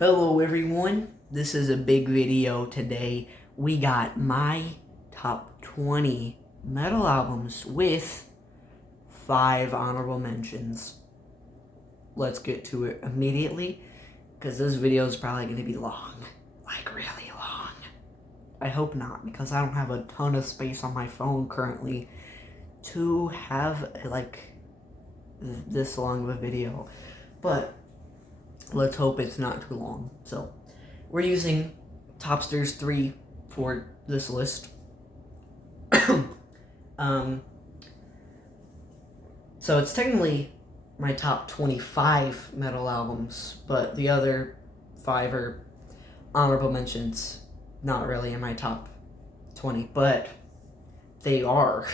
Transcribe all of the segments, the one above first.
Hello everyone, this is a big video today. We got my top 20 metal albums with 5 honorable mentions. Let's get to it immediately, because this video is probably going to be long. Like really long. I hope not, because I don't have a ton of space on my phone currently to have like this long of a video. But let's hope it's not too long. So, we're using Topsters 3 for this list. So it's technically my top 25 metal albums, but the other 5 are honorable mentions. Not really in my top 20, but they are.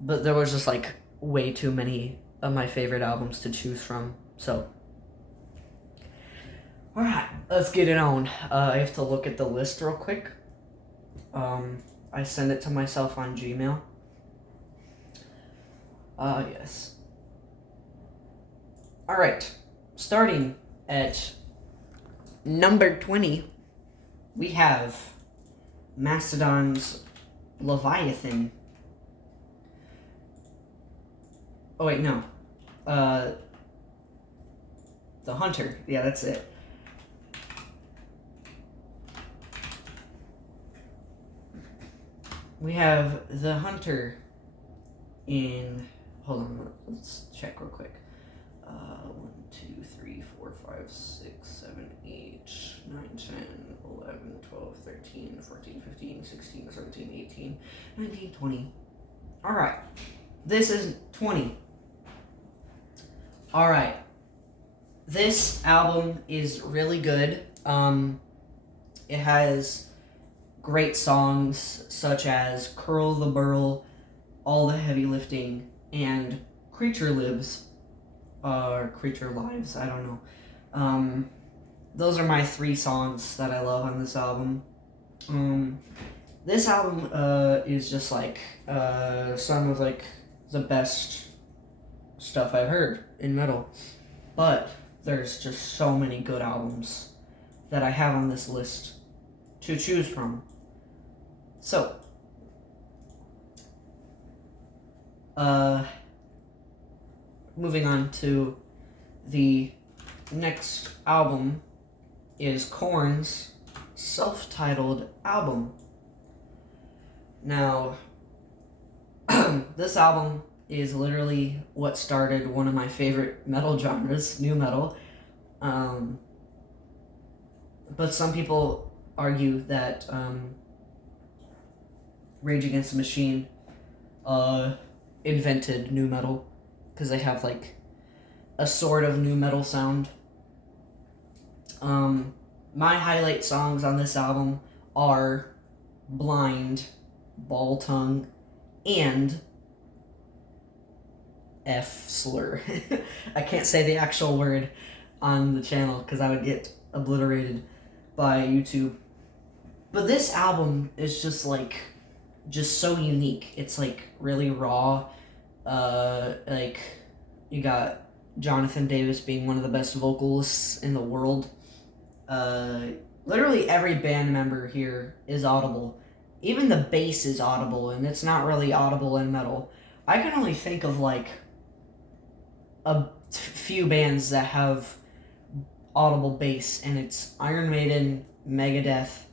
But there was just like way too many of my favorite albums to choose from, so alright, let's get it on. I have to look at the list real quick. I send it to myself on Gmail. Yes. Alright, starting at number 20, we have Mastodon's Leviathan. Oh wait, no. The Hunter. Yeah, that's it. We have The Hunter in... Hold on, let's check real quick. 1, 2, 3, 4, 5, 6, 7, 8, 9, 10, 11, 12, 13, 14, 15, 16, 17, 18, 19, 20. Alright. This is 20. Alright. This album is really good. It has great songs such as Curl the Burl, All the Heavy Lifting, and Creature Lives. Or Creature Lives, I don't know. Those are my 3 songs that I love on this album. This album is just like some of like the best stuff I've heard in metal. But there's just so many good albums that I have on this list to choose from. So, moving on to the next album is Korn's self-titled album. Now, this album is literally what started one of my favorite metal genres, nu metal. But some people argue that Rage Against the Machine invented nu metal, because they have like a sort of nu metal sound. My highlight songs on this album are Blind, Ball Tongue, and F slur. I can't say the actual word on the channel because I would get obliterated by YouTube. But this album is just so unique. It's like really raw. Like you got Jonathan Davis being one of the best vocalists in the world. Literally every band member here is audible. Even the bass is audible, and it's not really audible in metal. I can only think of like a few bands that have audible bass, and it's Iron Maiden, Megadeth,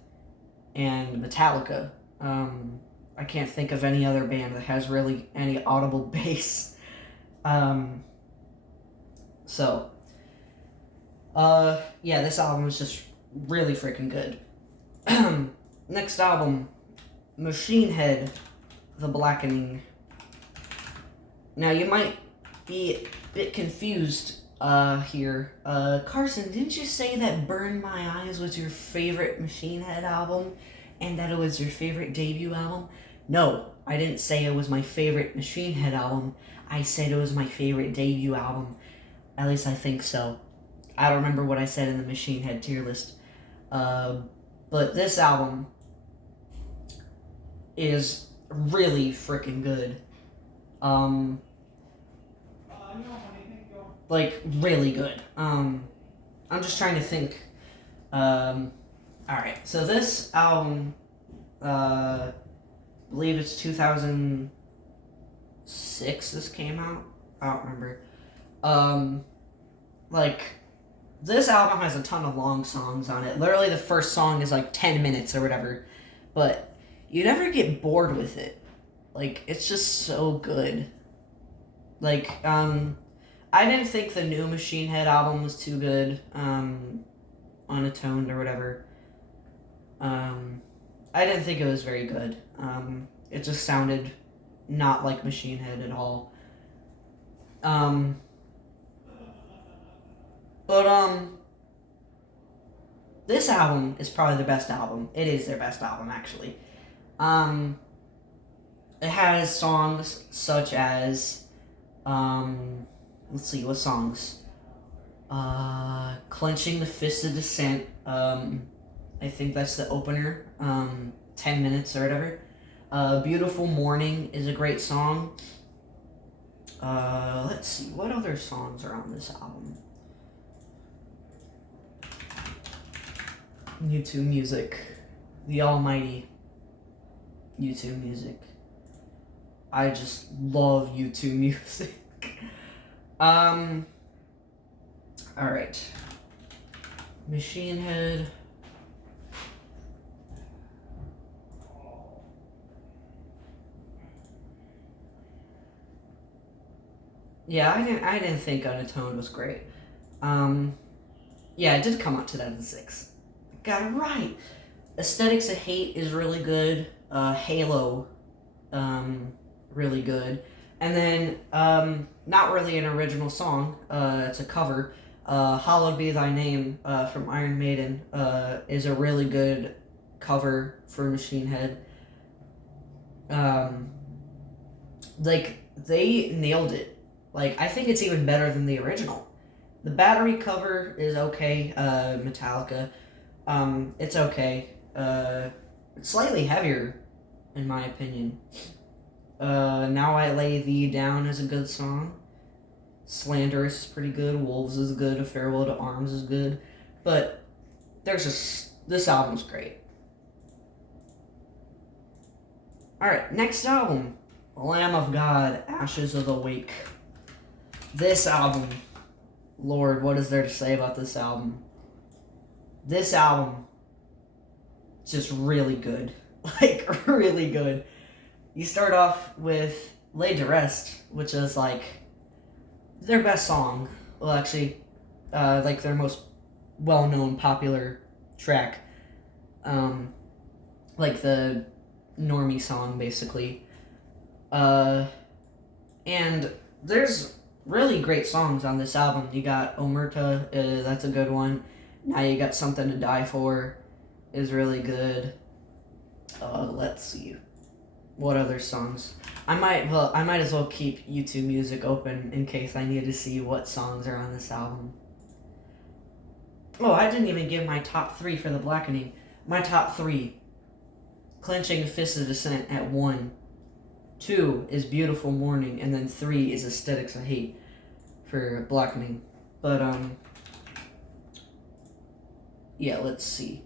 and Metallica. I can't think of any other band that has really any audible bass. Yeah, this album is just really freaking good. Next album, Machine Head, The Blackening. Now, you might be a bit confused here. Carson, didn't you say that Burn My Eyes was your favorite Machine Head album, and that it was your favorite debut album? No, I didn't say it was my favorite Machine Head album. I said it was my favorite debut album. At least I think so. I don't remember what I said in the Machine Head tier list. But this album is really freaking good. Like, really good. I'm just trying to think. Alright, so this album, I believe it's 2006 this came out. I don't remember. Like, this album has a ton of long songs on it. Literally, the first song is like 10 minutes or whatever. But you never get bored with it. Like, it's just so good. Like, I didn't think the new Machine Head album was too good. Unatoned or whatever. I didn't think it was very good. It just sounded not like Machine Head at all. But this album is probably their best album. It is their best album, actually. It has songs such as, let's see, what songs? Clenching the Fist of Dissent. I think that's the opener. 10 minutes or whatever. Beautiful Morning is a great song. Let's see, what other songs are on this album? YouTube Music. The almighty YouTube Music. I just love YouTube Music. Alright. Machine Head. Yeah, I didn't think Unatoned was great. Yeah, it did come out 2006. Got it right. Aesthetics of Hate is really good. Halo, really good. And then, not really an original song. It's a cover. Hallowed Be Thy Name, from Iron Maiden, is a really good cover for Machine Head. Like, they nailed it. Like, I think it's even better than the original. The Battery cover is okay. Metallica. It's okay. It's slightly heavier, in my opinion. Now I Lay Thee Down is a good song. Slanderous is pretty good. Wolves is good. A Farewell to Arms is good. But this album's great. Alright, next album. Lamb of God, Ashes of the Wake. This album, Lord, what is there to say about this album? This album is just really good. Like, really good. You start off with Laid to Rest, which is, like, their best song. Well, actually, like, their most well-known, popular track. Like, the normie song, basically. And there's really great songs on this album. You got Omerta, that's a good one. Now You Got Something to Die For is really good. Let's see. What other songs? I might as well keep YouTube Music open in case I need to see what songs are on this album. Oh, I didn't even give my top 3 for The Blackening. My top 3. Clenching the Fist of Dissent at 1. 2 is Beautiful Morning, and then 3 is Aesthetics of Hate for Blackening. But, yeah, let's see.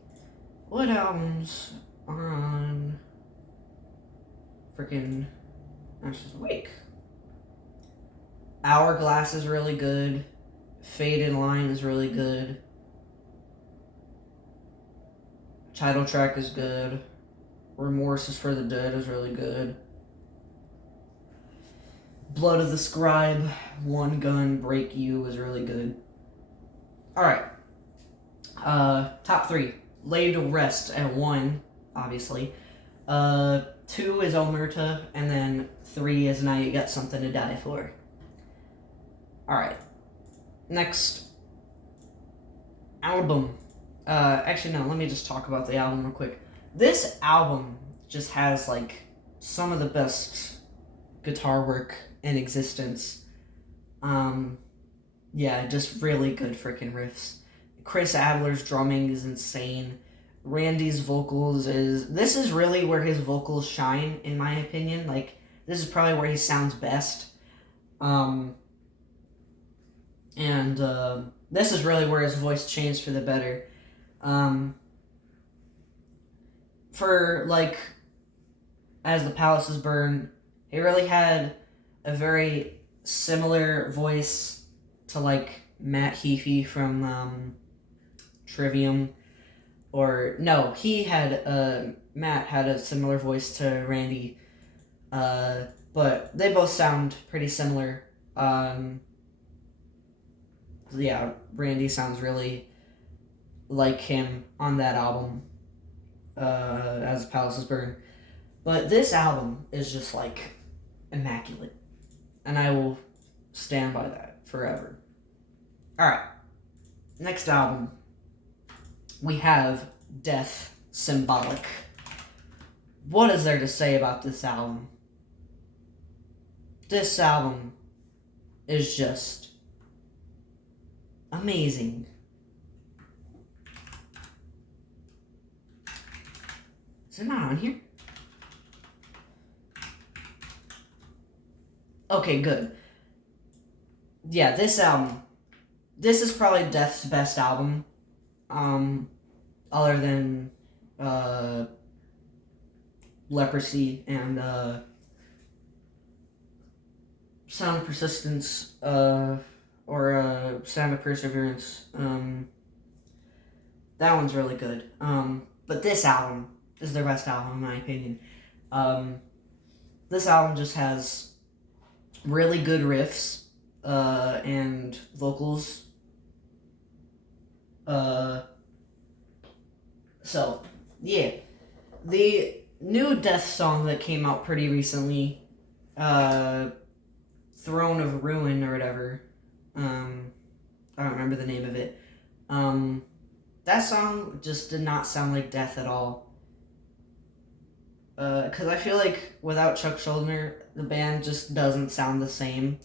What albums are on freaking Ashes of the Wake? Hourglass is really good. Faded Line is really good. Title track is good. Remorse is for the Dead is really good. Blood of the Scribe, One Gun, Break You is really good. Alright. Top 3. Laid to Rest at 1, obviously. 2 is Omerta, and then 3 is Now You Got Something to Die For. Alright. Next album. Actually, no, let me just talk about the album real quick. This album just has, like, some of the best guitar work in existence. Yeah, just really good freaking riffs. Chris Adler's drumming is insane. Randy's vocals this is really where his vocals shine, in my opinion. Like, this is probably where he sounds best. this is really where his voice changed for the better. For like, As the Palaces Burn, he really had a very similar voice to like Matt Heafy from Trivium. Or no, Matt had a similar voice to Randy, but they both sound pretty similar. Yeah, Randy sounds really like him on that album, As the Palaces Burn. But this album is just like immaculate, and I will stand by that forever. Alright, next album, we have Death Symbolic. What is there to say about this album? This album is just amazing. Is it not on here? Okay, good. Yeah, this is probably Death's best album. Other than Leprosy and Sound of Persistence, or Sound of Perseverance. That one's really good. But this album is their best album, in my opinion. This album just has really good riffs and vocals. So, yeah. The new Death song that came out pretty recently, Throne of Ruin or whatever, I don't remember the name of it. That song just did not sound like Death at all. Because I feel like without Chuck Schuldiner, the band just doesn't sound the same.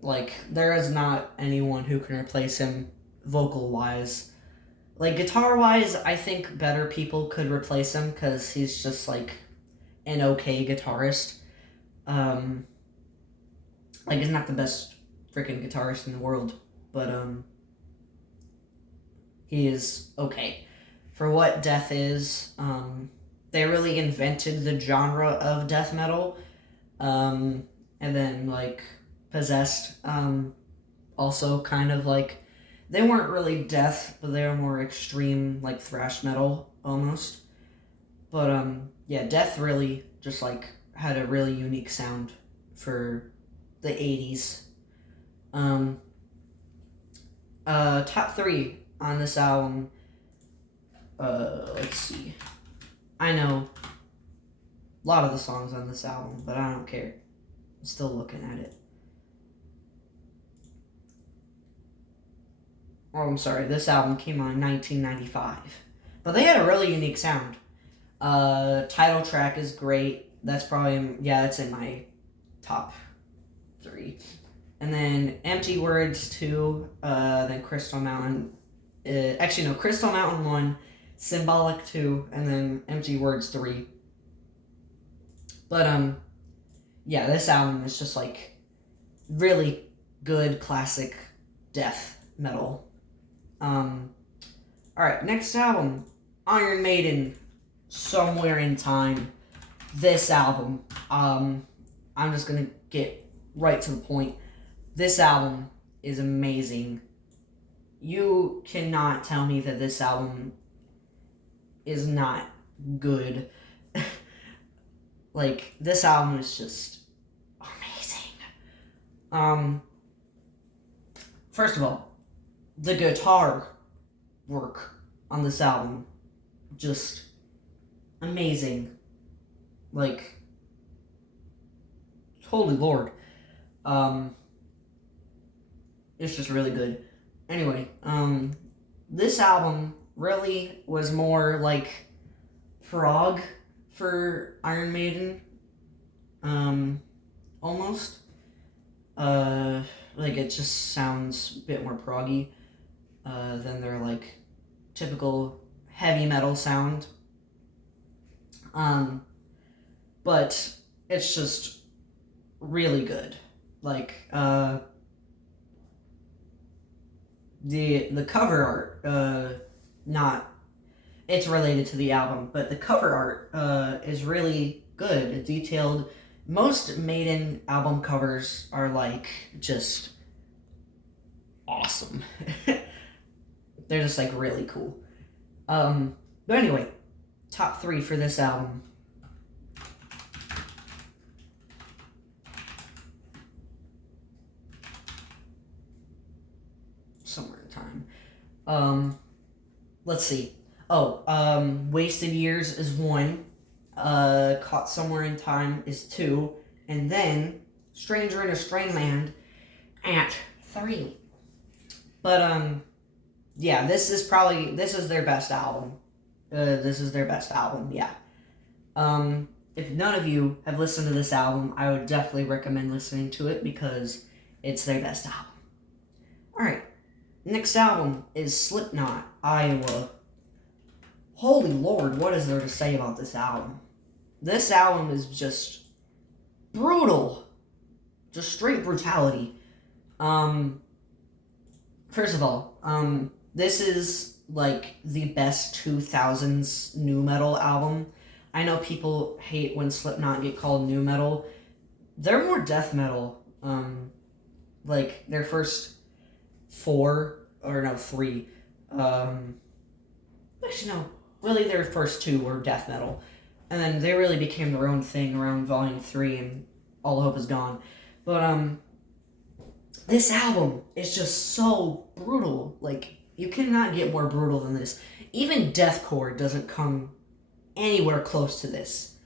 Like, there is not anyone who can replace him vocal-wise. Like, guitar-wise, I think better people could replace him, because he's just, like, an okay guitarist. Like, he's not the best freaking guitarist in the world, but, he is okay. For what Death is, they really invented the genre of death metal, and then, like, Possessed, also kind of, like, they weren't really death, but they were more extreme, like, thrash metal, almost. But, yeah, Death really just, like, had a really unique sound for the 80s. Top 3 on this album, let's see. I know a lot of the songs on this album, but I don't care. I'm still looking at it. Oh, I'm sorry, this album came out in 1995. But they had a really unique sound. Title track is great. That's probably, that's in my top 3. And then Empty Words 2, then Crystal Mountain. Crystal Mountain 1, Symbolic 2, and then Empty Words 3. But, yeah, this album is just, like, really good classic death metal. Alright, next album, Iron Maiden, Somewhere in Time. This album, I'm just gonna get right to the point. This album is amazing. You cannot tell me that this album is not good. Like, this album is just amazing. First of all, the guitar work on this album, just amazing. Like, holy Lord. It's just really good. Anyway, this album really was more like prog for Iron Maiden. Almost. Like, it just sounds a bit more proggy than their, like, typical heavy metal sound. But it's just really good. Like, the cover art, not it's related to the album, but the cover art is really good, detailed. Most Maiden album covers are like just awesome. They're just like really cool. But anyway, top 3 for this album. Somewhere in time. Let's see. Wasted Years is 1. Caught Somewhere in Time is 2. And then Stranger in a Strange Land at 3. But, yeah, this is their best album. This is their best album, yeah. If none of you have listened to this album, I would definitely recommend listening to it because it's their best album. Alright, next album is Slipknot, Iowa. Holy Lord, what is there to say about this album? This album is just brutal. Just straight brutality. First of all, this is like the best 2000s nu metal album. I know people hate when Slipknot get called nu metal. They're more death metal. Like their first 3. Actually, no. Really, their first 2 were death metal. And then they really became their own thing around Volume 3 and All Hope Is Gone. But, this album is just so brutal. Like, you cannot get more brutal than this. Even deathcore doesn't come anywhere close to this.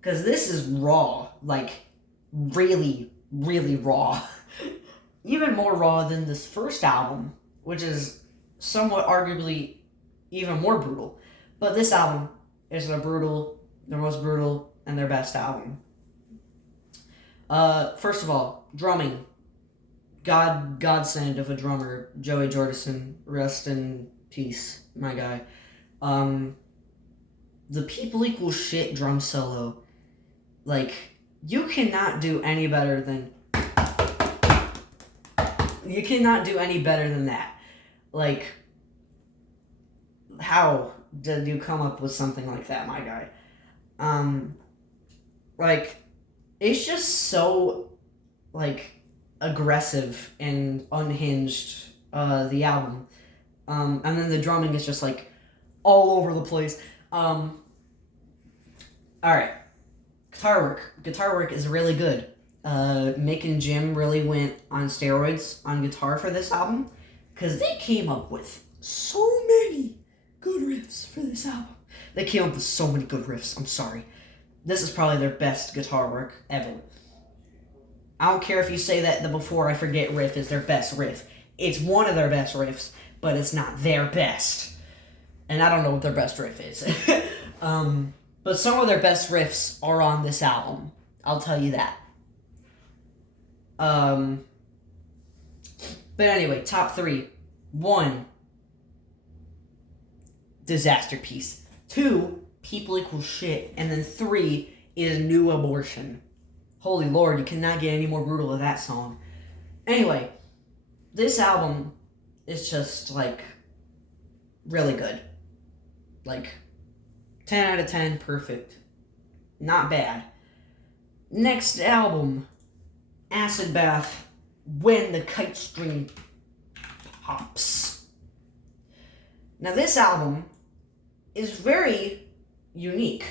Because this is raw. Like, really, really raw. Even more raw than this first album, which is somewhat arguably even more brutal. But this album is their most brutal, and their best album. First of all, drumming. Godsend of a drummer, Joey Jordison. Rest in peace, my guy. The People Equal Shit drum solo. Like, you cannot do any better than... You cannot do any better than that. Like, how did you come up with something like that, my guy? Like, it's just so, like, aggressive and unhinged, the album. And then the drumming is just, like, all over the place. Alright. Guitar work is really good. Mick and Jim really went on steroids on guitar for this album, because they came up with so many good riffs for this album. They came up with so many good riffs, I'm sorry. This is probably their best guitar work ever. I don't care if you say that the Before I Forget riff is their best riff. It's one of their best riffs, but it's not their best. And I don't know what their best riff is. But some of their best riffs are on this album. I'll tell you that. But anyway, top 3. 1, Disaster Piece. 2, People Equal Shit. And then 3 is New Abortion. Holy Lord, you cannot get any more brutal than that song. Anyway, this album is just, like, really good. Like, 10 out of 10, perfect. Not bad. Next album, Acid Bath, When the Kite String Pops. Now, this album is very unique.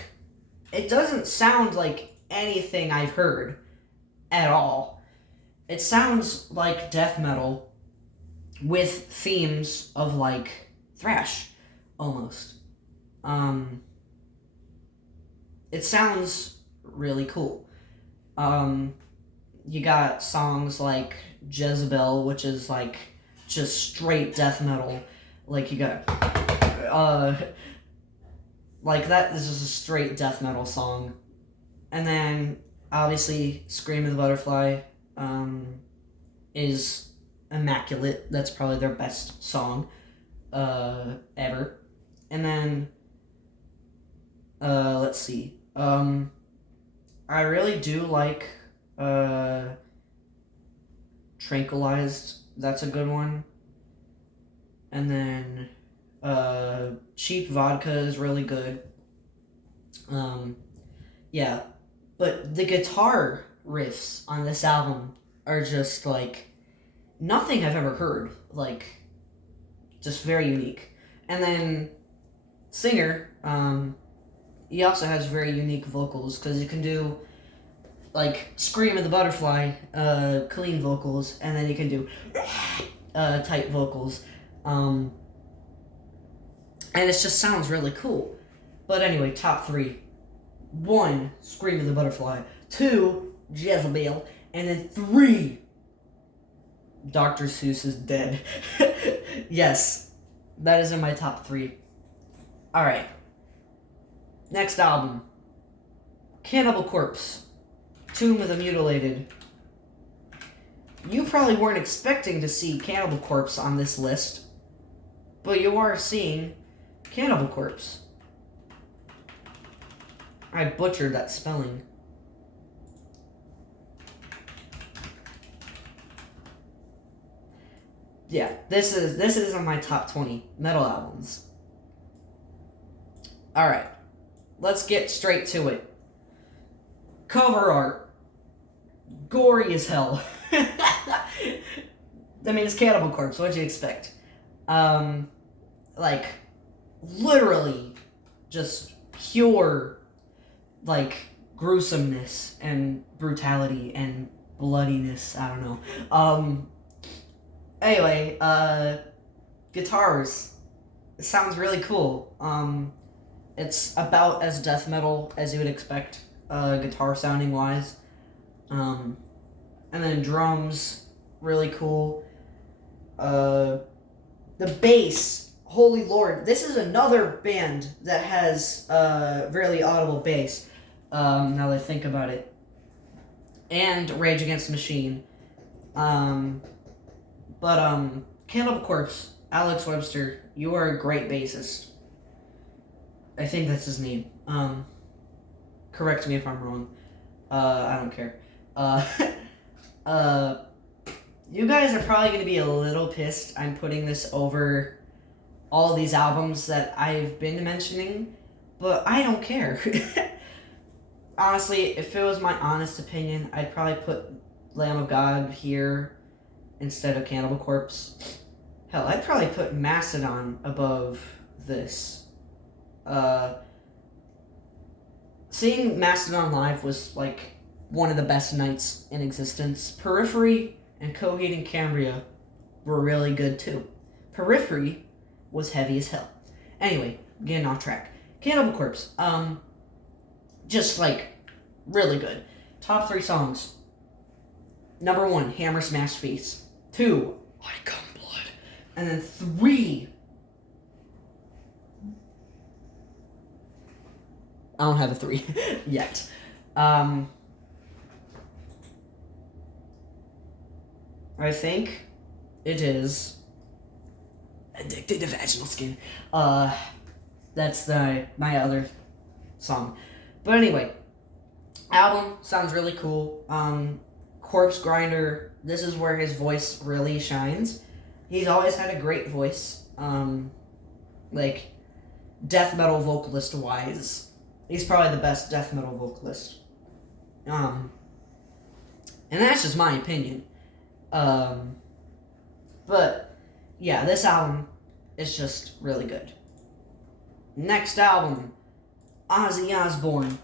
It doesn't sound like anything I've heard at all. It sounds like death metal with themes of, like, thrash, almost. It sounds really cool. You got songs like Jezebel, which is, like, just straight death metal. Like, you got, like, that is just a straight death metal song. And then, obviously, Scream of the Butterfly, is immaculate. That's probably their best song, ever. And then, let's see. I really do like, Tranquilized. That's a good one. And then Cheap Vodka is really good. Yeah. But the guitar riffs on this album are just like nothing I've ever heard. Like, just very unique. And then singer, he also has very unique vocals because he can do like Scream of the Butterfly, clean vocals, and then he can do type vocals. And it just sounds really cool. But anyway, top 3. 1, Scream of the Butterfly. 2, Jezebel. And then 3, Dr. Seuss is Dead. Yes, that is in my top 3. Alright. Next album. Cannibal Corpse. Tomb of the Mutilated. You probably weren't expecting to see Cannibal Corpse on this list, but you are seeing Cannibal Corpse. I butchered that spelling. Yeah, this is on my top 20 metal albums. Alright, let's get straight to it. Cover art. Gory as hell. I mean, it's Cannibal Corpse, what'd you expect? Like, literally, just pure, like, gruesomeness and brutality and bloodiness, I don't know. Anyway, guitars. It sounds really cool. It's about as death metal as you would expect, guitar sounding wise. And then drums, really cool. The bass, holy lord. This is another band that has really audible bass, now that I think about it. And Rage Against the Machine. But Cannibal Corpse, Alex Webster, you are a great bassist. I think that's his name. Correct me if I'm wrong. I don't care. You guys are probably going to be a little pissed I'm putting this over all these albums that I've been mentioning, but I don't care. Honestly, if it was my honest opinion, I'd probably put Lamb of God here instead of Cannibal Corpse. Hell, I'd probably put Mastodon above this. Seeing Mastodon live was like one of the best nights in existence. Periphery and Coheed and Cambria were really good too. Periphery was heavy as hell. Anyway, getting off track. Cannibal Corpse, just like really good. Top 3 songs. Number 1, Hammer Smash Face. 2, I Come Blood. And then 3, I don't have a 3 yet. I think it is Addicted to Vaginal Skin. That's my other song. But anyway, album sounds really cool. Corpse Grinder, this is where his voice really shines. He's always had a great voice. Like, death metal vocalist wise, he's probably the best death metal vocalist. And that's just my opinion. But yeah, this album is just really good. Next album, Ozzy Osbourne,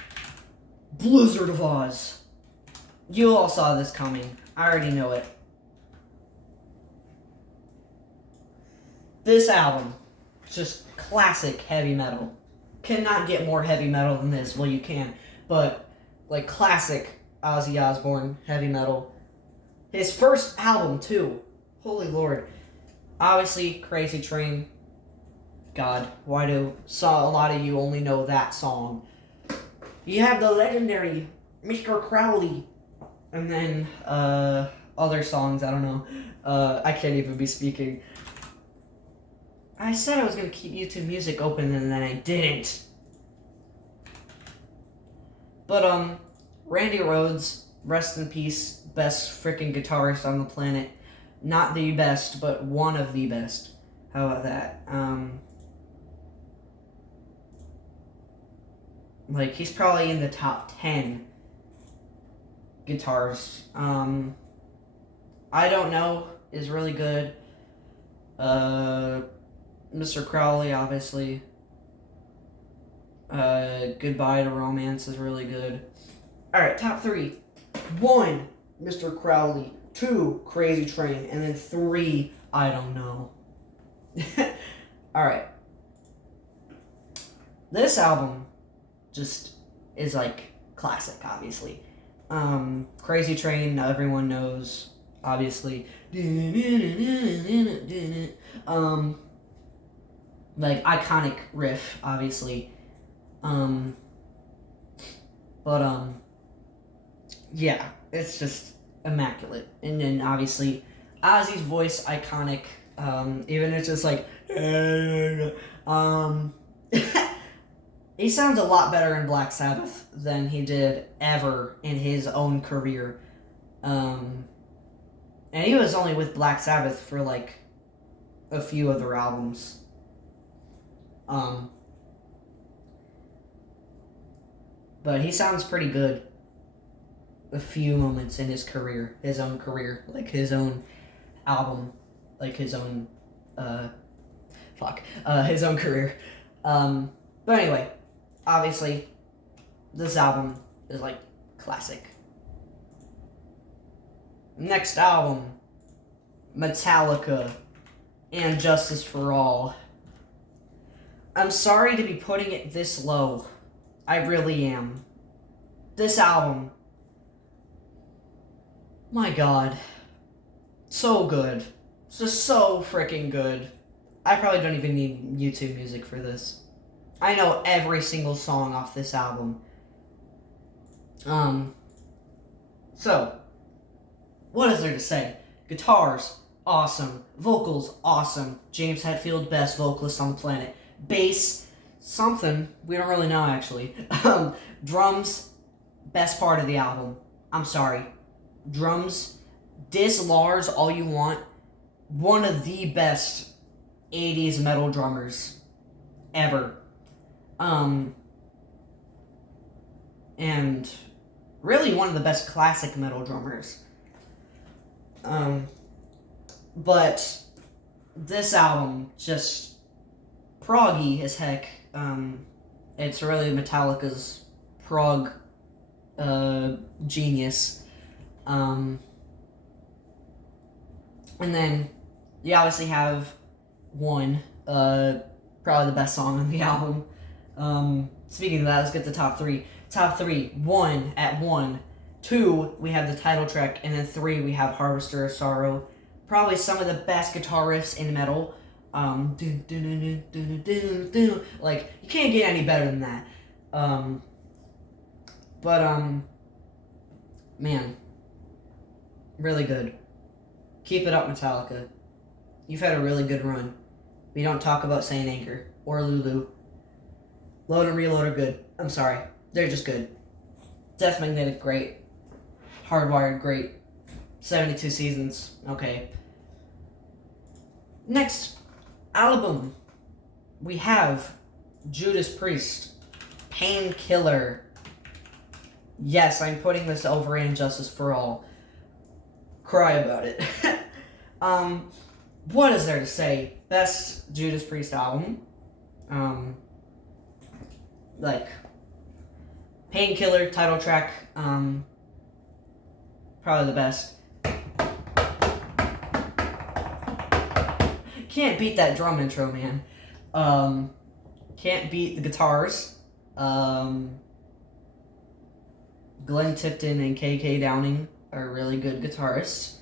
Blizzard of Oz. You all saw this coming. I already know it. This album, just classic heavy metal. Cannot get more heavy metal than this. Well, you can, but like classic Ozzy Osbourne heavy metal. His first album too. Holy lord. Obviously, Crazy Train. God, why do a lot of you only know that song? You have the legendary Mr. Crowley. And then, other songs, I don't know. I can't even be speaking. I said I was going to keep YouTube Music open, and then I didn't. But, Randy Rhoads, rest in peace, best freaking guitarist on the planet. Not the best, but one of the best. How about that? Like, he's probably in the top 10 guitars. I Don't Know is really good. Mr. Crowley, obviously. Goodbye to Romance is really good. Alright, top 3. 1, Mr. Crowley. 2, Crazy Train. And then 3, I Don't Know. Alright. This album just is like classic, obviously. Crazy Train, everyone knows, obviously. Like, iconic riff, obviously. Yeah, it's just immaculate. And then, obviously, Ozzy's voice, iconic. Even it's just like, he sounds a lot better in Black Sabbath than he did ever in his own career. And he was only with Black Sabbath for like a few other albums. But he sounds pretty good a few moments in his career, his own career, like his own album, like his own, his own career. But anyway, obviously, this album is like classic. Next album, Metallica and Justice for All. I'm sorry to be putting it this low. I really am. This album, my God, so good. It's just so freaking good. I probably don't even need YouTube music for this. I know every single song off this album. So, what is there to say? Guitars, awesome. Vocals, awesome. James Hetfield, best vocalist on the planet. Bass, something. We don't really know, actually. Drums, best part of the album. I'm sorry. Drums, diss Lars all you want. One of the best 80s metal drummers ever. And really one of the best classic metal drummers. But this album, just proggy as heck. It's really Metallica's prog genius. And then you obviously have one, probably the best song on the album. Speaking of that, let's get to top 3. Top 3, 1 at 1. 2, we have the title track, and then 3, we have Harvester of Sorrow. Probably some of the best guitar riffs in metal. Like, you can't get any better than that. Man, really good. Keep it up, Metallica. You've had a really good run. We don't talk about Saint Anger or Lulu. Load and Reload are good. I'm sorry. They're just good. Death Magnetic, great. Hardwired, great. 72 Seasons, okay. Next album, we have Judas Priest, Painkiller. Yes, I'm putting this over in Justice for All. Cry about it. What is there to say? Best Judas Priest album. Like, Painkiller, title track, probably the best. Can't beat that drum intro, man. Can't beat the guitars. Glenn Tipton and KK Downing are really good guitarists.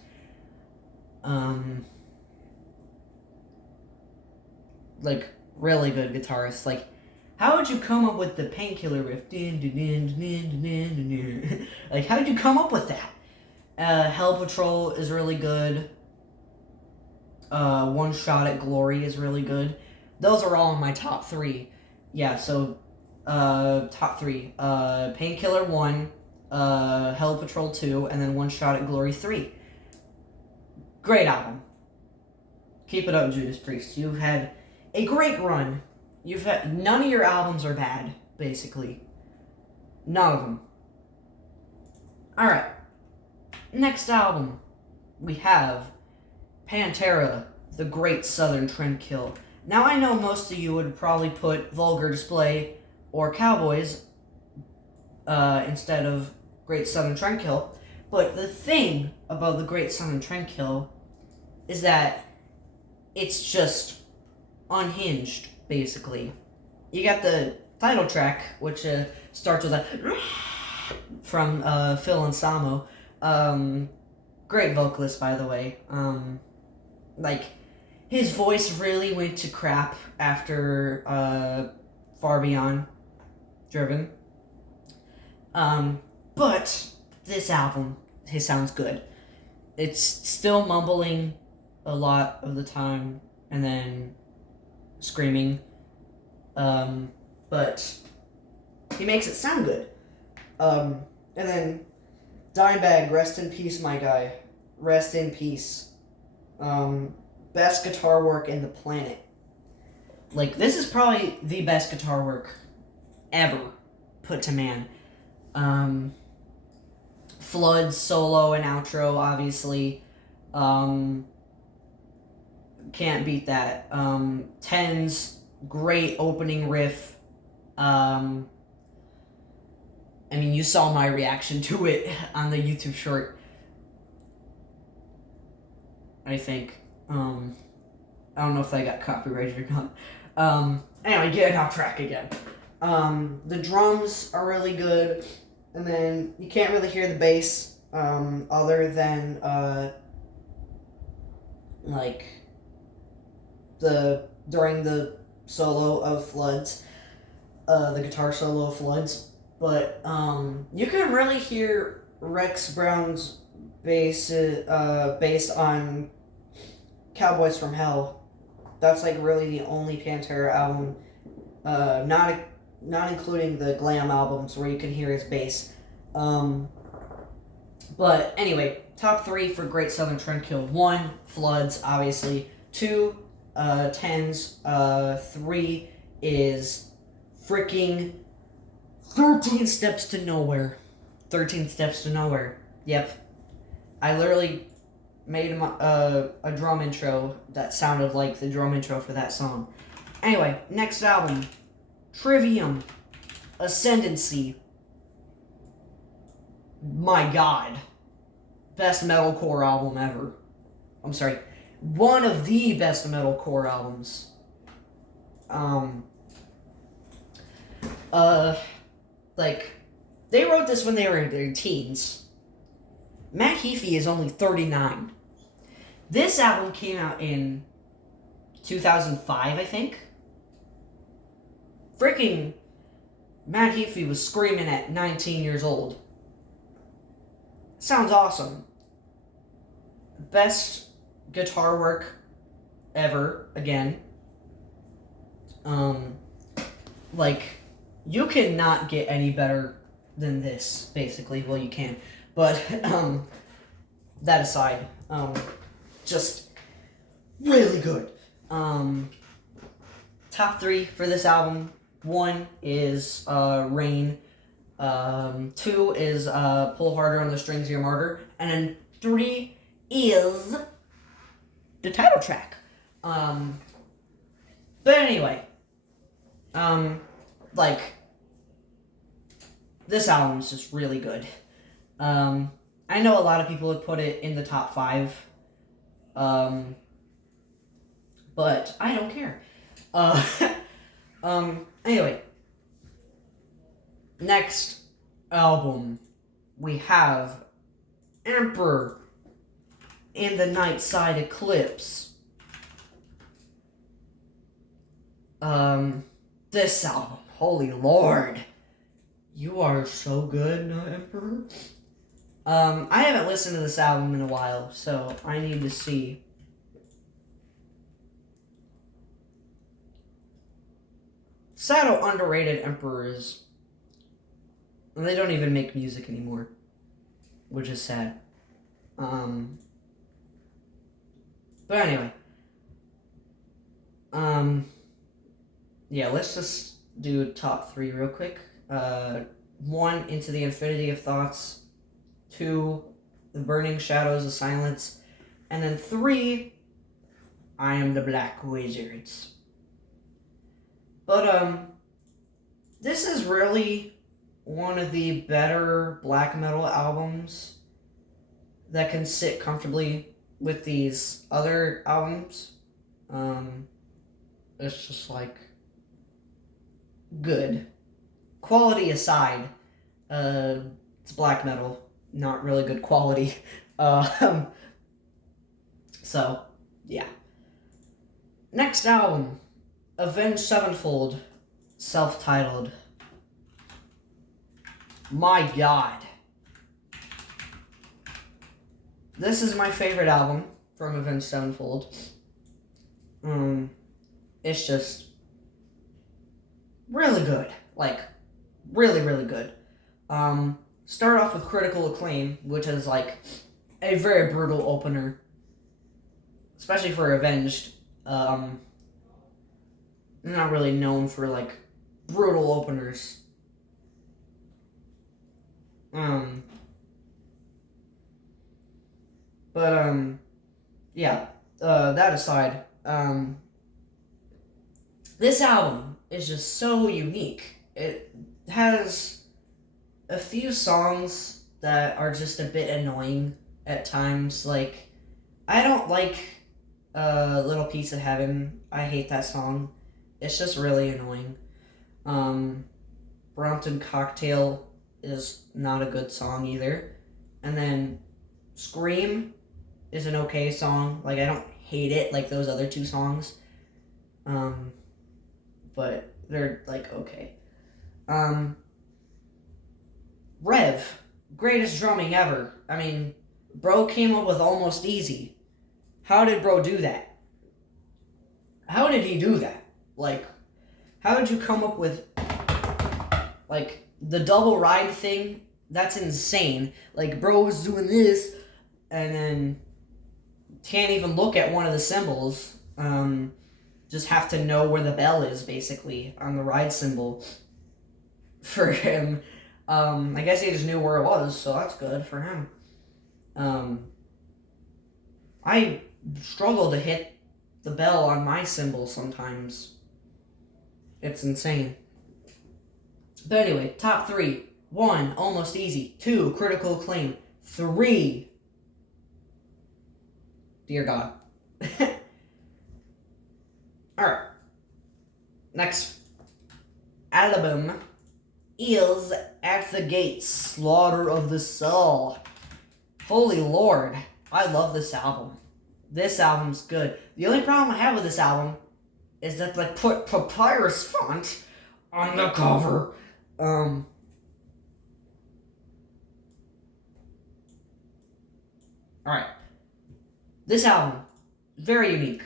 Like, really good guitarists. Like, how would you come up with the Painkiller riff? Like, how did you come up with that? Hell Patrol is really good. One Shot at Glory is really good. Those are all in my top 3. Yeah, so, top 3. Painkiller 1, Hell Patrol 2, and then One Shot at Glory 3. Great album. Keep it up, Judas Priest. You've had a great run. None of your albums are bad, basically. None of them. Alright. Next album, we have Pantera, The Great Southern Trendkill. Now, I know most of you would probably put Vulgar Display or Cowboys instead of Great Southern Trendkill, but the thing about The Great Southern Trendkill is that it's just unhinged, basically. You got the title track, which starts with a from Phil Anselmo. Great vocalist, by the way. His voice really went to crap after Far Beyond Driven. But this album, it sounds good. It's still mumbling a lot of the time and then screaming. But he makes it sound good. And then Dimebag, rest in peace, my guy. Rest in peace. Best guitar work in the planet. This is probably the best guitar work ever put to man. Flood's solo and outro, obviously. Can't beat that. Ten's great opening riff. You saw my reaction to it on the YouTube short. I think. I don't know if they got copyrighted or not. Anyway, getting off track again. The drums are really good, and then you can't really hear the bass, other than, during the solo of Floods, the guitar solo of Floods, but, you can really hear Rex Brown's bass on Cowboys from Hell. That's, really the only Pantera album, not including the glam albums where you can hear his bass. But anyway, top 3 for Great Southern Trendkill. 1, Floods, obviously. 2, Tens. 3 is freaking 13 Steps to Nowhere. 13 Steps to Nowhere. Yep. I literally made a drum intro that sounded like the drum intro for that song. Anyway, next album. Trivium. Ascendancy. My God. Best metalcore album ever. I'm sorry. One of the best metalcore albums. They wrote this when they were in their teens. Matt Heafy is only 39. This album came out in 2005, I think. Freaking Matt Heafy was screaming at 19 years old. Sounds awesome. Best guitar work ever, again. You cannot get any better than this, basically. Well, you can. But, that aside, just really good. Top 3 for this album. 1 is, Rain. 2 is, Pull Harder on the Strings, You're a Martyr. And then 3 is the title track. But anyway, this album is just really good. I know a lot of people would put it in the top 5, but I don't care. Anyway, next album, we have Emperor in the Nightside Eclipse. This album, holy lord. You are so good, Emperor. I haven't listened to this album in a while, so I need to see. Sad how underrated Emperor is. And they don't even make music anymore, which is sad. But anyway, Yeah, let's just do top 3 real quick. 1, Into the Infinity of Thoughts. 2, The Burning Shadows of Silence. And then 3, I Am the Black Wizards. But, this is really one of the better black metal albums that can sit comfortably with these other albums. It's just like good. Quality aside, it's black metal, not really good quality. So, yeah. Next album, Avenged Sevenfold, self-titled. My God. This is my favorite album from Avenged Sevenfold. It's just really good. Like, really, really good. Start off with Critical Acclaim, which is like a very brutal opener, especially for Avenged. Not really known for like brutal openers. Yeah. That aside, this album is just so unique. It has a few songs that are just a bit annoying at times. Like, I don't like Little Piece of Heaven. I hate that song. It's just really annoying. Brompton Cocktail is not a good song either. And then Scream is an okay song. Like, I don't hate it like those other 2 songs. But they're like okay. Rev, greatest drumming ever. I mean, bro came up with Almost Easy. How did bro do that? How did he do that? Like, how did you come up with like the double ride thing? That's insane. Like, bro was doing this and then can't even look at one of the cymbals. Just have to know where the bell is, basically, on the ride cymbal for him. I guess he just knew where it was, so that's good for him. I struggle to hit the bell on my cymbal sometimes. It's insane. But anyway, top 3. 1, Almost Easy. 2, Critical Acclaim. 3, Dear God. Alright. Next album is At the Gates, Slaughter of the Soul. Holy Lord, I love this album. This album's good. The only problem I have with this album is that they put papyrus font on the cover. Alright. This album, very unique.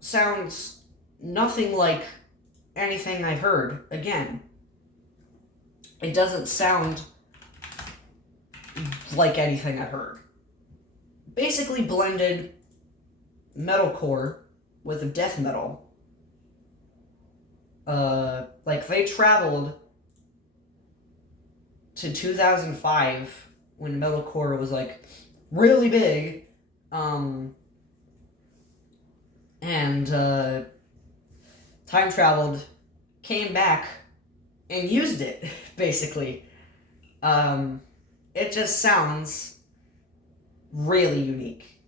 Sounds nothing like anything I've heard. Again, it doesn't sound like anything I've heard. Basically blended metalcore with death metal. Like, they traveled to 2005 when metalcore was like really big, and time traveled, came back, and used it, basically. It just sounds really unique.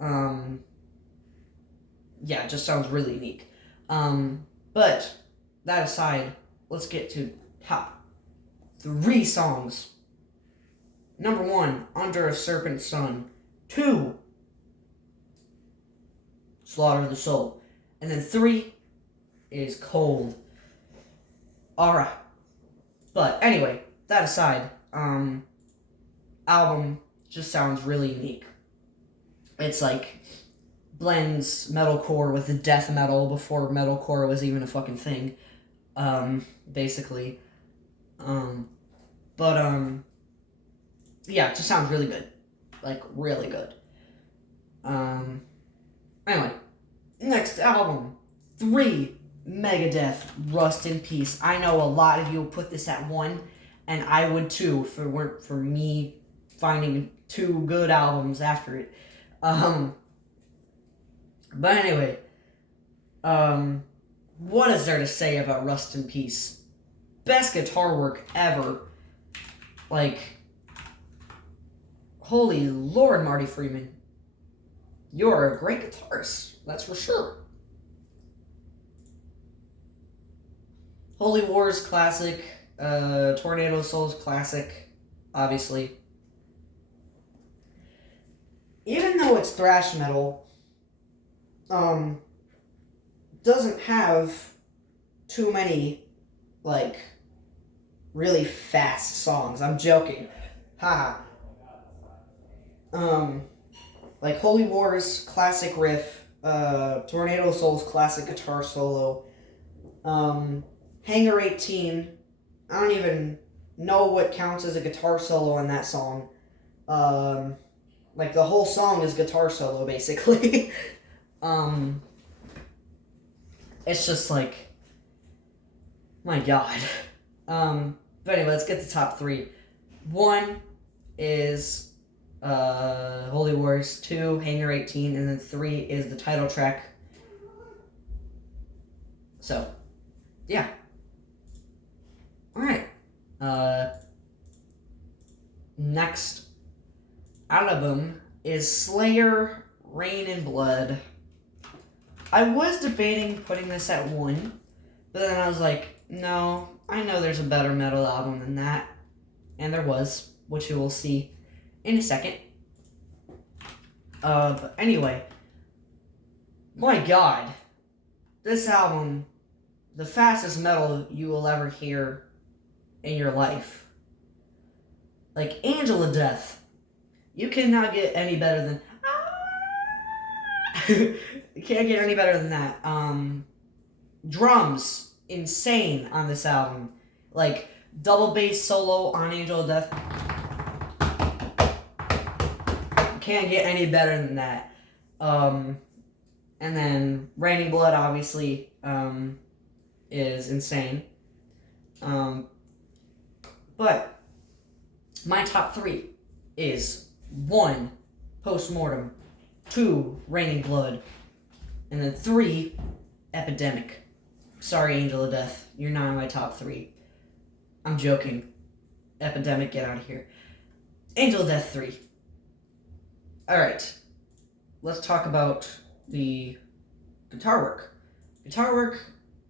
Yeah, it just sounds really unique. But, that aside, let's get to top 3 songs. Number 1, Under a Serpent's Sun. 2, Slaughter of the Soul. And then 3 is Cold. Alright. But anyway, that aside, album just sounds really unique. It's like blends metalcore with the death metal before metalcore was even a fucking thing. Basically. Yeah, it just sounds really good. Like, really good. Anyway, next album 3, Megadeth, Rust in Peace. I know a lot of you will put this at 1, and I would too if it weren't for me finding 2 good albums after it. But anyway, what is there to say about Rust in Peace? Best guitar work ever. Like, holy Lord, Marty Friedman. You're a great guitarist, that's for sure. Holy Wars classic, Tornado Souls classic, obviously. Even though it's thrash metal, doesn't have too many, like, really fast songs. I'm joking. Haha. Like Holy Wars classic riff, Tornado Souls classic guitar solo, Hangar 18, I don't even know what counts as a guitar solo in that song. Like the whole song is guitar solo basically. It's just like, my god. But anyway, let's get the top 3. 1 is Holy Wars, 2 Hangar 18, and then 3 is the title track. So, yeah. Alright. Next album is Slayer, Rain and Blood. I was debating putting this at 1, but then I was like, no, I know there's a better metal album than that. And there was, which you will see in a second. But anyway, my god, this album, the fastest metal you will ever hear in your life. Like, Angel of Death. You cannot get any better than... You can't get any better than that. Drums, insane on this album. Like, double bass solo on Angel of Death. Can't get any better than that. And then Raining Blood, obviously, is insane. But my top 3 is 1, Postmortem, 2, Raining Blood, and then 3, Epidemic. Sorry, Angel of Death, you're not in my top 3. I'm joking. Epidemic, get out of here. Angel of Death 3. Alright, let's talk about the guitar work. Guitar work,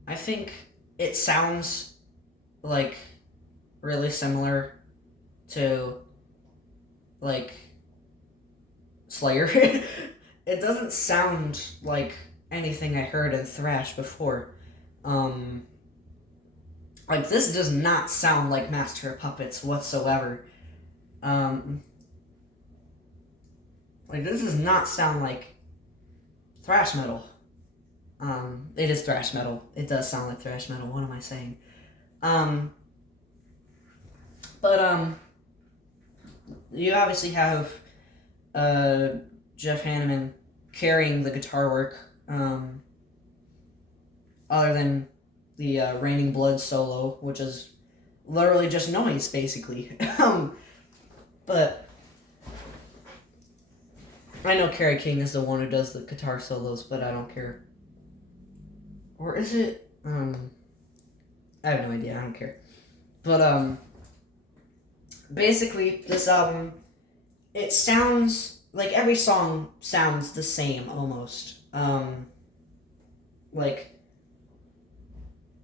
I think it sounds like really similar to like Slayer. It doesn't sound like anything I heard in thrash before. Like, this does not sound like Master of Puppets whatsoever. Like, this does not sound like thrash metal. It is thrash metal. It does sound like thrash metal. What am I saying? You obviously have Jeff Hanneman carrying the guitar work, other than the Raining Blood solo, which is literally just noise, basically. But I know Kerry King is the one who does the guitar solos, but I don't care. Or is it? I have no idea, I don't care. But, basically, this album, it sounds, like, every song sounds the same, almost. Like,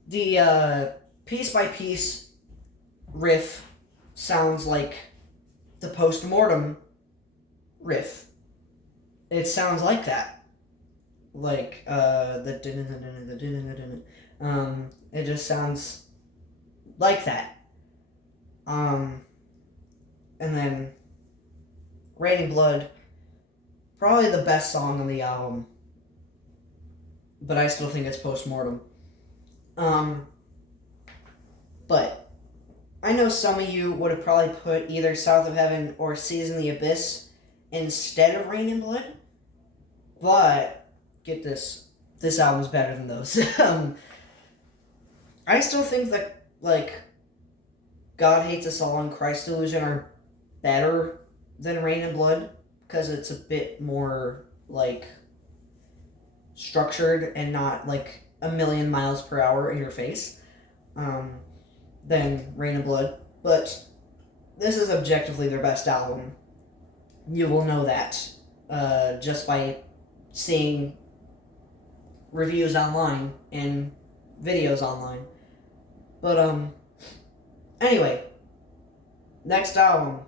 the, piece by piece riff sounds like the Postmortem riff. It sounds like that. Like, it just sounds like that. And then Raining Blood, probably the best song on the album, but I still think it's Postmortem. But I know some of you would have probably put either South of Heaven or Seas in the Abyss instead of Raining Blood, but get this, this album's better than those. I still think that, like, God Hates Us All and Christ Delusion are better than Rain and Blood because it's a bit more, like, structured and not, like, a million miles per hour in your face than Rain and Blood. But this is objectively their best album. You will know that just by seeing reviews online and videos online. But anyway, next album,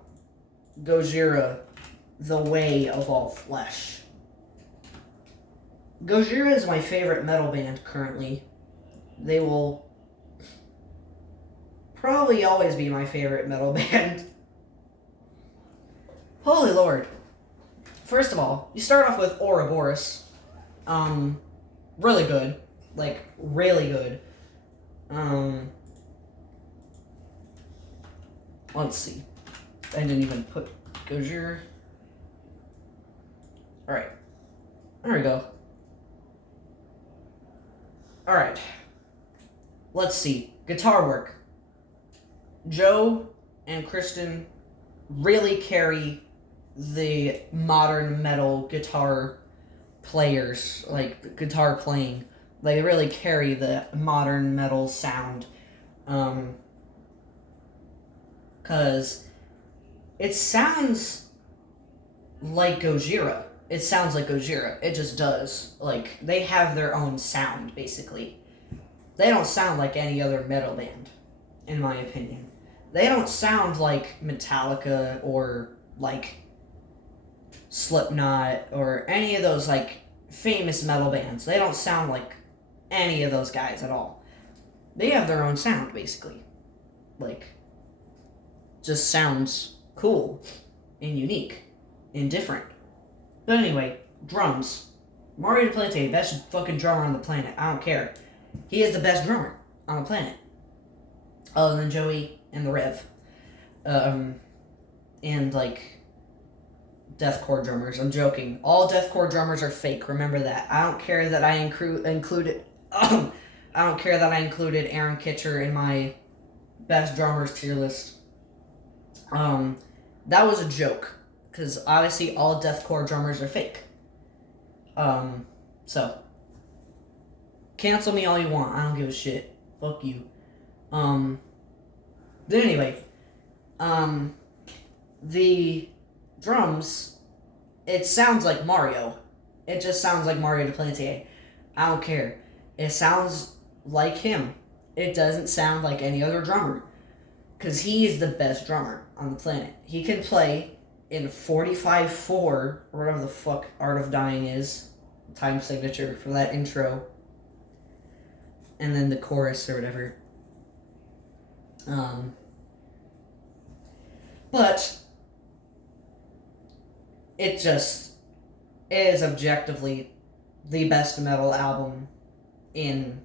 Gojira, The Way of All Flesh. Gojira is my favorite metal band currently. They will probably always be my favorite metal band. Holy Lord. First of all, you start off with Ouroboros. Really good. Like, really good. Let's see. I didn't even put Gojira. Alright. There we go. Alright. Let's see. Guitar work. Joe and Kristen really carry the modern metal guitar players, like guitar playing. They really carry the modern metal sound. Because it sounds like Gojira. It sounds like Gojira. It just does. Like, they have their own sound, basically. They don't sound like any other metal band, in my opinion. They don't sound like Metallica or, like, Slipknot or any of those, like, famous metal bands. They don't sound like any of those guys at all. They have their own sound, basically. Like, just sounds cool and unique and different. But anyway, drums. Mario Duplante, best fucking drummer on the planet. I don't care. He is the best drummer on the planet. Other than Joey and the Rev. And, like, deathcore drummers. I'm joking. All deathcore drummers are fake. Remember that. I don't care that I included... I don't care that I included Aaron Kitcher in my best drummers tier list. That was a joke. Because obviously all deathcore drummers are fake. So. Cancel me all you want. I don't give a shit. Fuck you. But anyway. The drums, it sounds like Mario. It just sounds like Mario Duplante. I don't care. It sounds like him. It doesn't sound like any other drummer. Because he is the best drummer on the planet. He can play in 45-4, or whatever the fuck Art of Dying is. Time signature for that intro. And then the chorus or whatever. But it just is objectively the best metal album in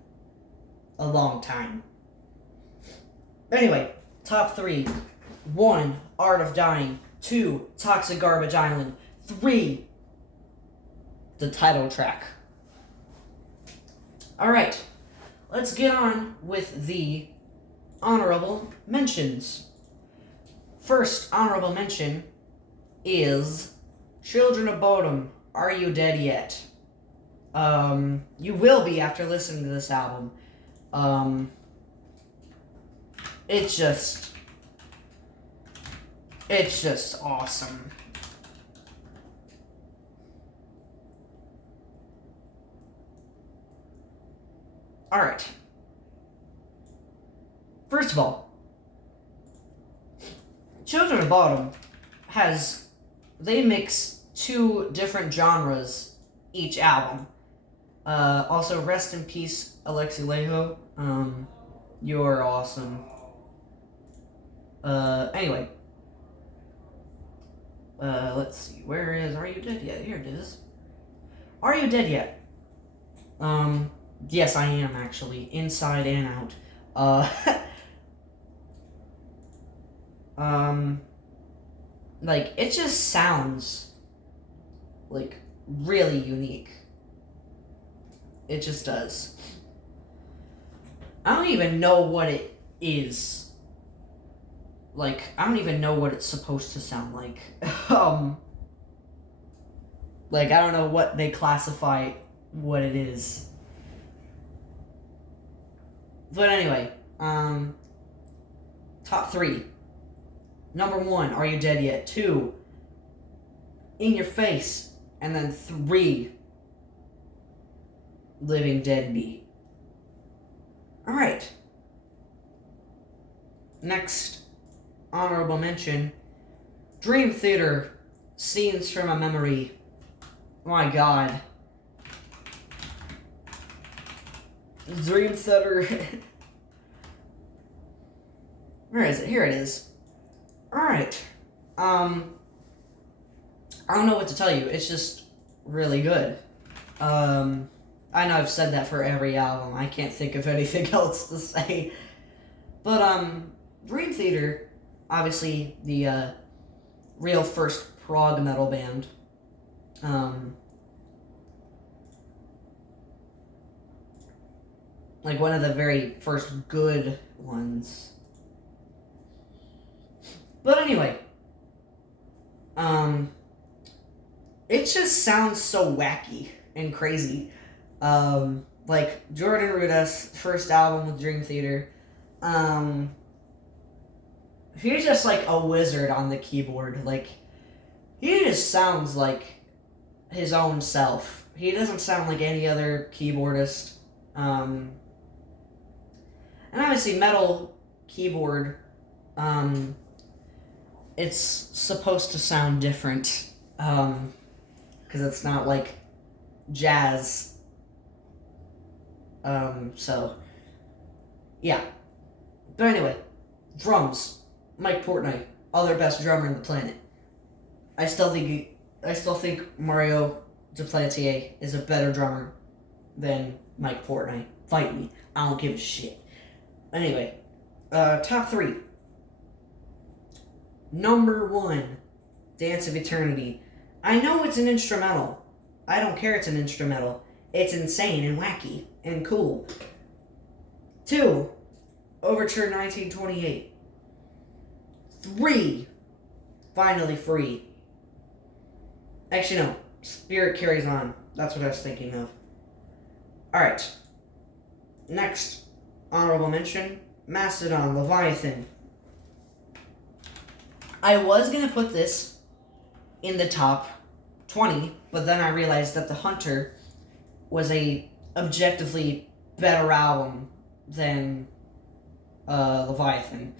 a long time. Anyway, top 3. 1, Art of Dying. 2, Toxic Garbage Island. 3, the title track. Alright, let's get on with the honorable mentions. First honorable mention is Children of Bodom, Are You Dead Yet? You will be after listening to this album. It's just awesome. Alright. First of all, Children of Bodom they mix 2 different genres each album. Also, rest in peace, Alexi Laiho. You're awesome. Anyway. Let's see. Where is Are You Dead Yet? Here it is. Are You Dead Yet? Yes, I am, actually. Inside and out. Like, it just sounds, like, really unique. It just does. I don't even know what it is. Like, I don't even know what it's supposed to sound like. Like, I don't know what they classify what it is. But anyway, top 3. Number 1, Are You Dead Yet? 2, In Your Face. And then 3, Living Deadbeat. Alright. Next honorable mention, Dream Theater, Scenes from a Memory. Oh my god. Dream Theater. Where is it? Here it is. Alright. I don't know what to tell you. It's just really good. I know I've said that for every album. I can't think of anything else to say. But, Dream Theater, obviously the, real first prog metal band. Like one of the very first good ones. But anyway, it just sounds so wacky and crazy. Like Jordan Rudess' first album with Dream Theater, he's just like a wizard on the keyboard. Like, he just sounds like his own self. He doesn't sound like any other keyboardist. And obviously metal keyboard, it's supposed to sound different, because it's not like jazz. So, yeah. But anyway, drums. Mike Portnoy, other best drummer on the planet. I still think Mario Duplantier is a better drummer than Mike Portnoy. Fight me. I don't give a shit. Anyway, top 3. Number 1, Dance of Eternity. I know it's an instrumental. I don't care it's an instrumental. It's insane and wacky and cool. 2, Overture 1928. 3, Finally Free. Actually, no. Spirit Carries On. That's what I was thinking of. Alright. Next honorable mention, Mastodon, Leviathan. I was going to put this in the top 20, but then I realized that The Hunter was a objectively better album than Leviathan.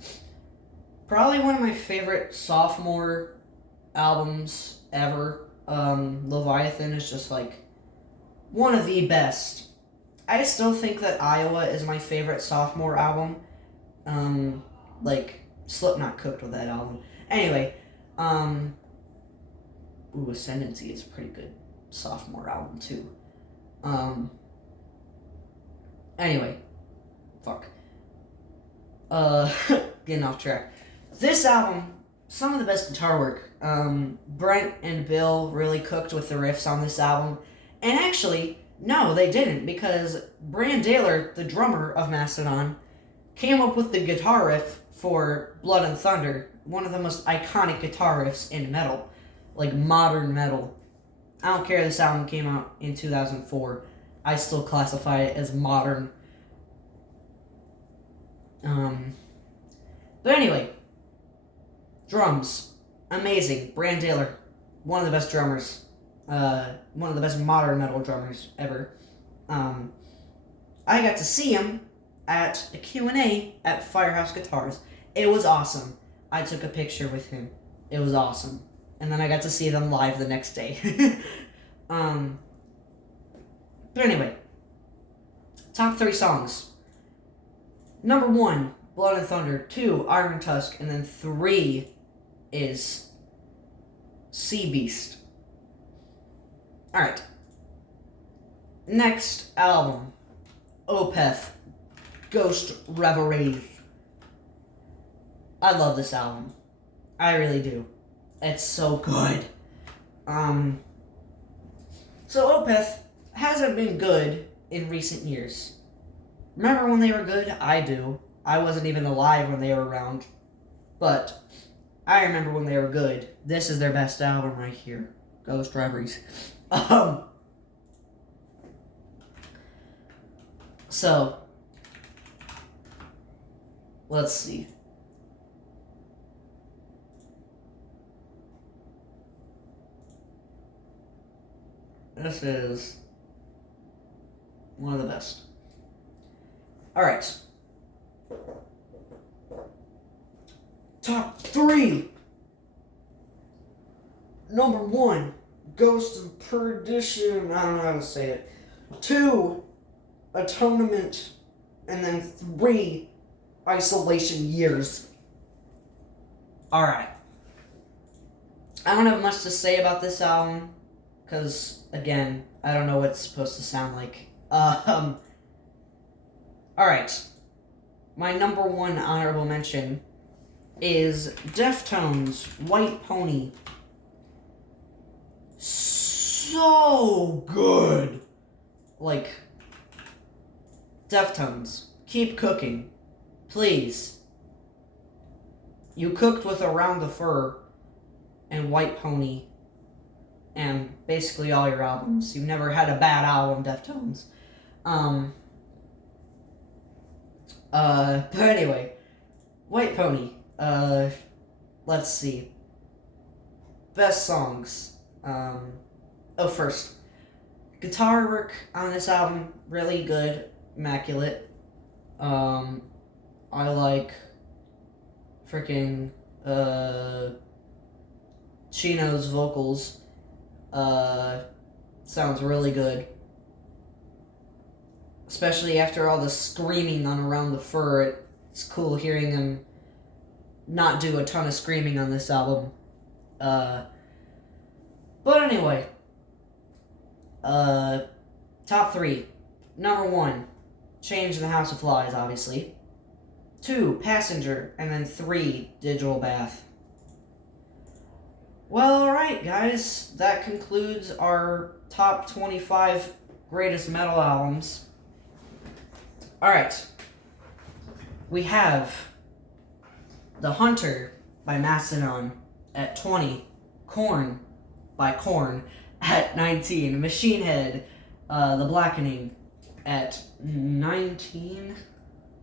Probably one of my favorite sophomore albums ever. Leviathan is just like one of the best. I still think that Iowa is my favorite sophomore album. Like, Slipknot cooked with that album. Anyway, Ascendancy is a pretty good sophomore album too. Anyway, fuck. Getting off track. This album, some of the best guitar work. Brent and Bill really cooked with the riffs on this album. And actually, no, they didn't, because Brian Daylor, the drummer of Mastodon, came up with the guitar riff for Blood and Thunder, one of the most iconic guitar riffs in metal, like modern metal. I don't care this album came out in 2004. I still classify it as modern. But anyway, drums, amazing. Brian Daylor, one of the best drummers, one of the best modern metal drummers ever. I got to see him at a Q&A at Firehouse Guitars. It was awesome. I took a picture with him. It was awesome. And then I got to see them live the next day. But anyway, top 3 songs. Number 1, Blood and Thunder. 2, Iron Tusk. And then 3 is Sea Beast. Alright. Next album, Opeth, Ghost Reverie. I love this album. I really do. It's so good. So Opeth hasn't been good in recent years. Remember when they were good? I do. I wasn't even alive when they were around. But I remember when they were good. This is their best album right here. Ghost Reveries. So, let's see. This is one of the best. Alright. Top 3. Number 1, Ghost of Perdition. I don't know how to say it. 2, Atonement. And then 3, Isolation Years. Alright. I don't have much to say about this album. Because, again, I don't know what it's supposed to sound like. Alright. My number 1 honorable mention is Deftones' White Pony. So good! Like, Deftones, keep cooking. Please. You cooked with Around the Fur and White Pony and basically all your albums. You've never had a bad album, Deftones. But anyway, White Pony. Let's see. Best songs. First, guitar work on this album, really good, immaculate. I like freaking Chino's vocals. Sounds really good. Especially after all the screaming on Around the Fur, it's cool hearing him not do a ton of screaming on this album. But anyway, top 3. Number 1, Change in the House of Flies, obviously. 2, Passenger, and then 3, Digital Bath. Well, alright, guys, that concludes our top 25 greatest metal albums. Alright, we have The Hunter by Mastodon at 20, Korn by Korn at 19, Machine Head, The Blackening at 19,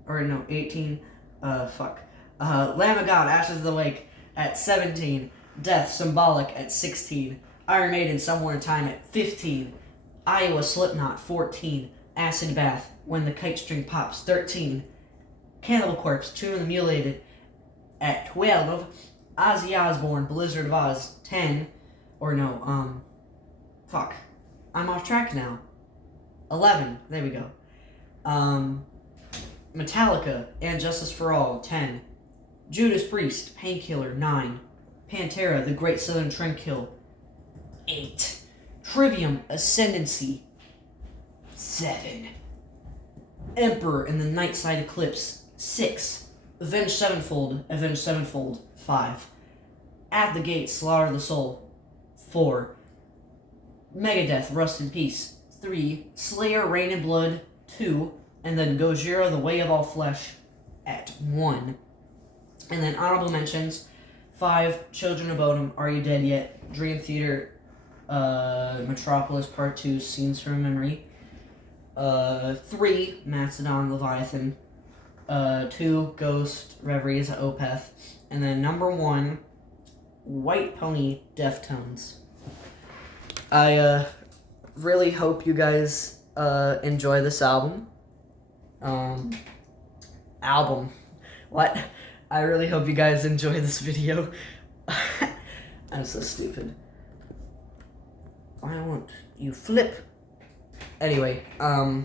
or no, 18, Lamb of God, Ashes of the Lake at 17, Death, Symbolic at 16, Iron Maiden, Somewhere in Time at 15, Iowa Slipknot 14, Acid Bath, When the Kite String Pops 13, Cannibal Corpse, Tomb of the Mutilated at 12, Ozzy Osbourne, Blizzard of Oz 10, I'm off track now. 11, there we go. Metallica, And Justice for All 10, Judas Priest, Painkiller 9, Pantera, The Great Southern Trendkill 8, Trivium, Ascendancy 7, Emperor and the Nightside Eclipse 6, Avenged Sevenfold 5, At the Gate, Slaughter the Soul 4, Megadeth, Rust in Peace 3, Slayer, Rain and Blood 2, and then Gojira, The Way of All Flesh at 1. And then honorable mentions, 5, Children of Bodom, Are You Dead Yet? Dream Theater, Metropolis Part 2, Scenes from Memory. 3, Mastodon, Leviathan. 2, Ghost, Reveries, Opeth. And then number 1, White Pony, Deftones. I really hope you guys enjoy this album. What? I really hope you guys enjoy this video. I'm so stupid. Why won't you flip? Anyway, I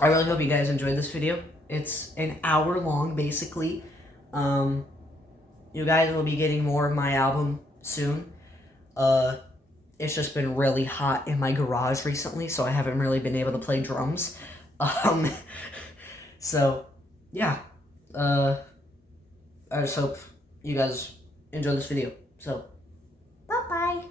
really hope you guys enjoyed this video. It's an hour long, basically. You guys will be getting more of my album soon. It's just been really hot in my garage recently, so I haven't really been able to play drums. So, yeah. I just hope you guys enjoy this video. So, bye-bye.